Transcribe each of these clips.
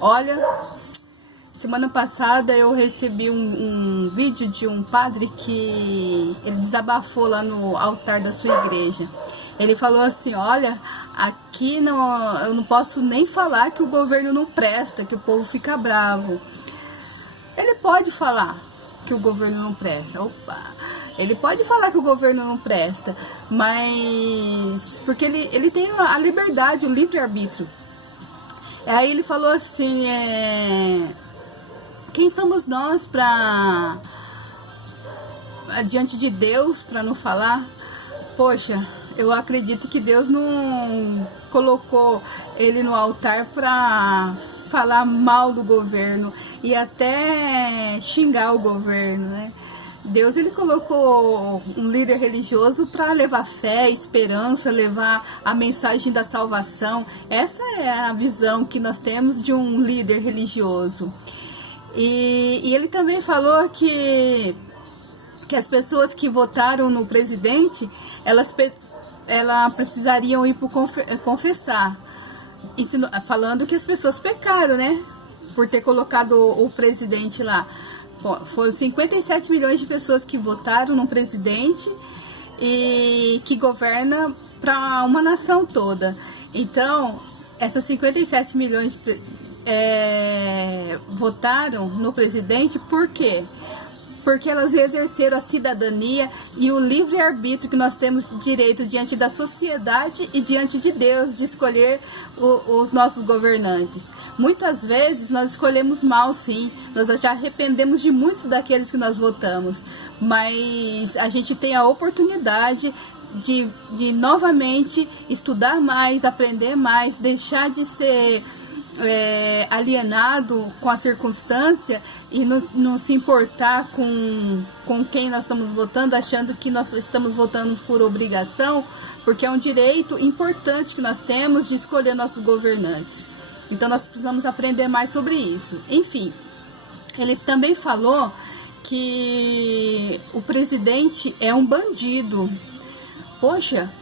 Olha, semana passada eu recebi um vídeo de um padre que ele desabafou lá no altar da sua igreja. Ele falou assim, olha, aqui não, eu não posso nem falar que o governo não presta, que o povo fica bravo. Ele pode falar que o governo não presta, ele pode falar que o governo não presta, mas porque ele tem a liberdade, o livre-arbítrio. Aí ele falou assim, quem somos nós para diante de Deus para não falar? Poxa, eu acredito que Deus não colocou ele no altar para falar mal do governo e até xingar o governo, né? Deus, ele colocou um líder religioso para levar fé, esperança, levar a mensagem da salvação. Essa é a visão que nós temos de um líder religioso. E ele também falou que as pessoas que votaram no presidente, elas precisariam ir para confessar, falando que as pessoas pecaram, né? Por ter colocado o presidente lá. Foram 57 milhões de pessoas que votaram num presidente e que governa para uma nação toda. Então, essas 57 milhões votaram no presidente, por quê? Porque elas exerceram a cidadania e o livre-arbítrio que nós temos direito diante da sociedade e diante de Deus de escolher os nossos governantes. Muitas vezes nós escolhemos mal, sim, nós já arrependemos de muitos daqueles que nós votamos, mas a gente tem a oportunidade de novamente estudar mais, aprender mais, deixar de ser alienado com a circunstância e não se importar com quem nós estamos votando, achando que nós estamos votando por obrigação, porque é um direito importante que nós temos de escolher nossos governantes. Então nós precisamos aprender mais sobre isso. Enfim, ele também falou que o presidente é um bandido. Poxa,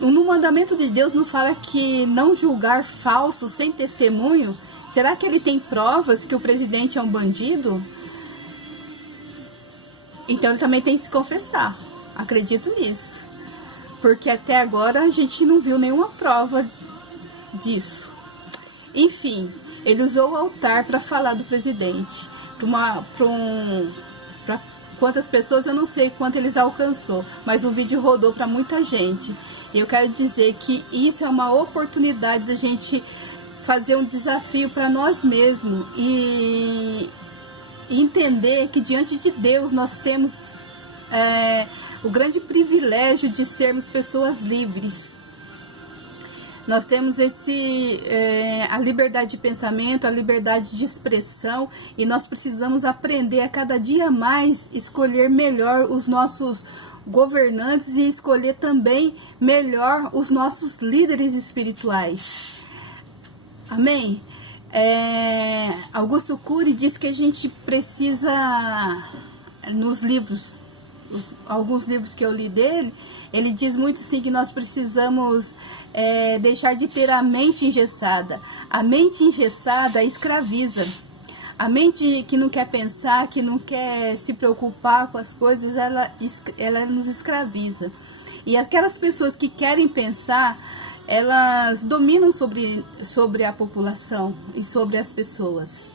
no mandamento de Deus não fala que não julgar falso sem testemunho? Será que ele tem provas que o presidente é um bandido? Então ele também tem que se confessar. Acredito nisso. Porque até agora a gente não viu nenhuma prova disso. Enfim, ele usou o altar para falar do presidente. Para quantas pessoas eu não sei quanto eles alcançou, mas o vídeo rodou para muita gente. E eu quero dizer que isso é uma oportunidade da gente fazer um desafio para nós mesmos e entender que diante de Deus nós temos o grande privilégio de sermos pessoas livres. Nós temos a liberdade de pensamento, a liberdade de expressão, e nós precisamos aprender a cada dia mais escolher melhor os nossos governantes e escolher também melhor os nossos líderes espirituais. Amém? Augusto Cury diz que a gente precisa, nos livros, alguns livros que eu li dele, ele diz muito assim que nós precisamos deixar de ter a mente engessada. A mente engessada escraviza. A mente que não quer pensar, que não quer se preocupar com as coisas, ela nos escraviza. E aquelas pessoas que querem pensar, elas dominam sobre a população e sobre as pessoas.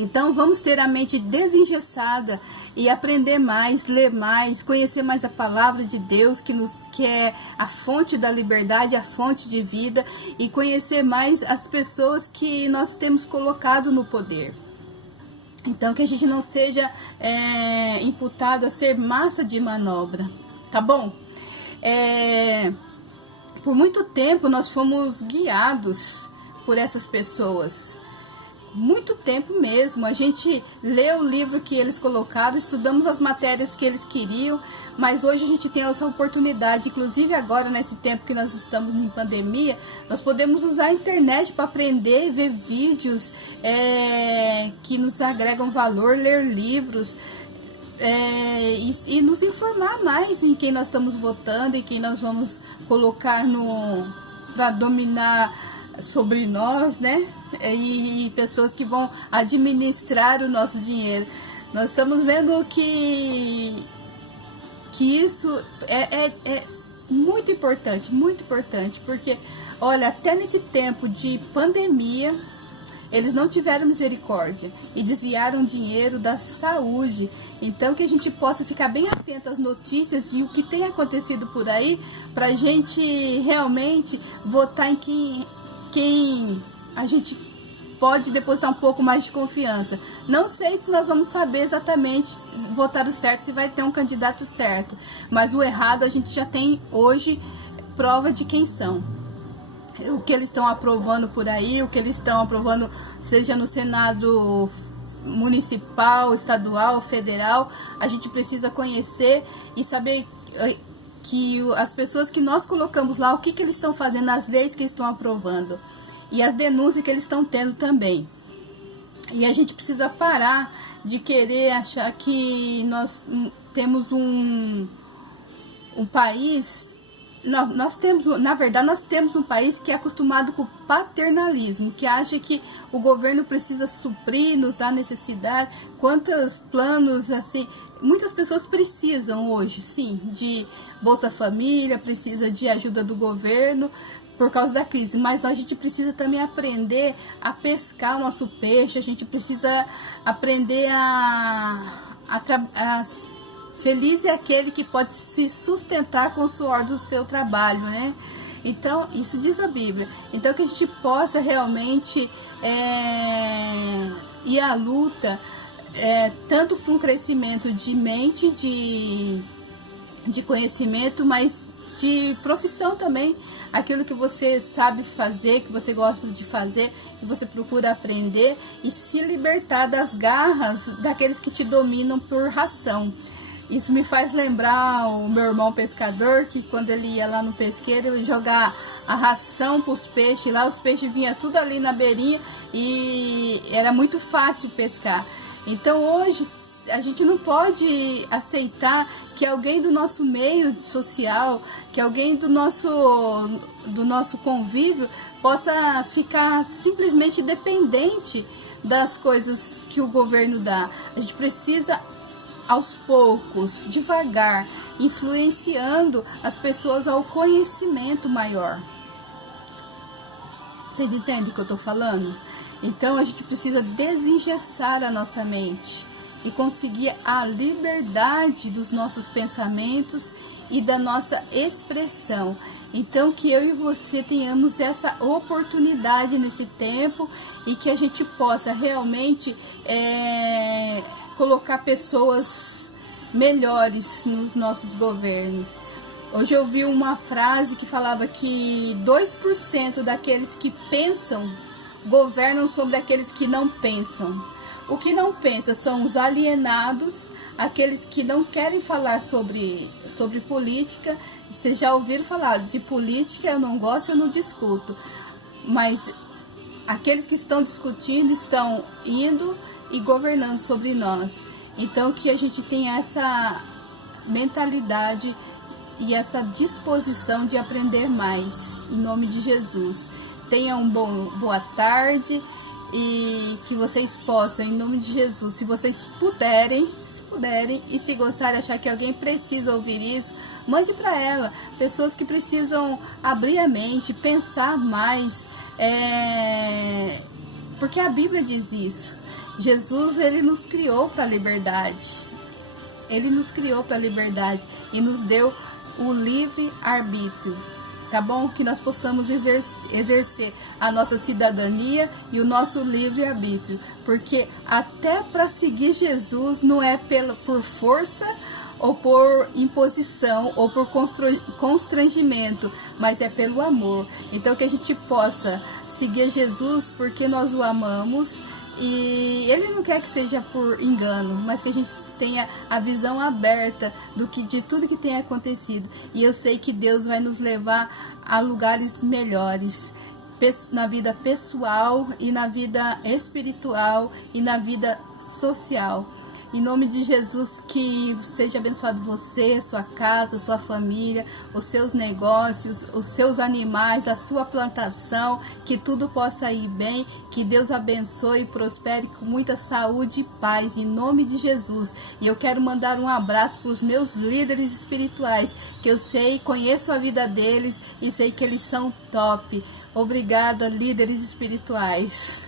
Então vamos ter a mente desengessada e aprender mais, ler mais, conhecer mais a palavra de Deus, que é a fonte da liberdade, a fonte de vida, e conhecer mais as pessoas que nós temos colocado no poder. Então que a gente não seja imputado a ser massa de manobra, tá bom? Por muito tempo nós fomos guiados por essas pessoas. Muito tempo mesmo, a gente leu o livro que eles colocaram, estudamos as matérias que eles queriam, mas hoje a gente tem essa oportunidade, inclusive agora nesse tempo que nós estamos em pandemia, nós podemos usar a internet para aprender, ver vídeos que nos agregam valor, ler livros e nos informar mais em quem nós estamos votando e quem nós vamos colocar para dominar sobre nós, né? E pessoas que vão administrar o nosso dinheiro. Nós estamos vendo que isso é muito importante, porque, olha, até nesse tempo de pandemia, eles não tiveram misericórdia e desviaram dinheiro da saúde. Então, que a gente possa ficar bem atento às notícias e o que tem acontecido por aí, para a gente realmente votar em quem a gente pode depositar um pouco mais de confiança. Não sei se nós vamos saber exatamente votar o certo, se vai ter um candidato certo, mas o errado a gente já tem hoje prova de quem são. O que eles estão aprovando por aí, o que eles estão aprovando, seja no Senado municipal, estadual, federal, a gente precisa conhecer e saber que as pessoas que nós colocamos lá, o que eles estão fazendo, as leis que eles estão aprovando e as denúncias que eles estão tendo também. E a gente precisa parar de querer achar que nós temos um país... Nós temos, na verdade, nós temos um país que é acostumado com o paternalismo, que acha que o governo precisa suprir, nos dar necessidade. Quantos planos, assim, muitas pessoas precisam hoje, sim, de Bolsa Família, precisa de ajuda do governo por causa da crise, mas a gente precisa também aprender a pescar o nosso peixe, a gente precisa aprender feliz é aquele que pode se sustentar com o suor do seu trabalho, né? Então, isso diz a Bíblia. Então, que a gente possa realmente ir à luta, tanto para um crescimento de mente, de conhecimento, mas de profissão também. Aquilo que você sabe fazer, que você gosta de fazer, que você procura aprender e se libertar das garras daqueles que te dominam por ração. Isso me faz lembrar o meu irmão pescador, que quando ele ia lá no pesqueiro, ele jogar a ração para os peixes, lá os peixes vinham tudo ali na beirinha e era muito fácil pescar. Então hoje a gente não pode aceitar que alguém do nosso meio social, que alguém do nosso convívio possa ficar simplesmente dependente das coisas que o governo dá. A gente precisa, aos poucos, devagar, influenciando as pessoas ao conhecimento maior. Vocês entendem o que eu estou falando? Então a gente precisa desengessar a nossa mente e conseguir a liberdade dos nossos pensamentos e da nossa expressão. Então que eu e você tenhamos essa oportunidade nesse tempo e que a gente possa realmente colocar pessoas melhores nos nossos governos. Hoje eu vi uma frase que falava que 2% daqueles que pensam governam sobre aqueles que não pensam. O que não pensa são os alienados, aqueles que não querem falar sobre política. Vocês já ouviram falar de política? Eu não gosto, eu não discuto. Mas aqueles que estão discutindo estão indo e governando sobre nós. Então que a gente tenha essa mentalidade e essa disposição de aprender mais, em nome de Jesus. Tenham boa tarde e que vocês possam, em nome de Jesus, se vocês puderem e se gostarem, achar que alguém precisa ouvir isso, mande para ela. Pessoas que precisam abrir a mente, pensar mais, porque a Bíblia diz isso. Jesus, ele nos criou para a liberdade. Ele nos criou para a liberdade e nos deu o livre arbítrio, tá bom? Que nós possamos exercer a nossa cidadania e o nosso livre arbítrio, porque até para seguir Jesus não é por força ou por imposição ou por constrangimento, mas é pelo amor. Então que a gente possa seguir Jesus porque nós o amamos. E ele não quer que seja por engano, mas que a gente tenha a visão aberta de tudo que tem acontecido. E eu sei que Deus vai nos levar a lugares melhores, na vida pessoal e na vida espiritual e na vida social. Em nome de Jesus, que seja abençoado você, sua casa, sua família, os seus negócios, os seus animais, a sua plantação, que tudo possa ir bem, que Deus abençoe e prospere com muita saúde e paz, em nome de Jesus. E eu quero mandar um abraço para os meus líderes espirituais, que eu sei, conheço a vida deles e sei que eles são top. Obrigada, líderes espirituais.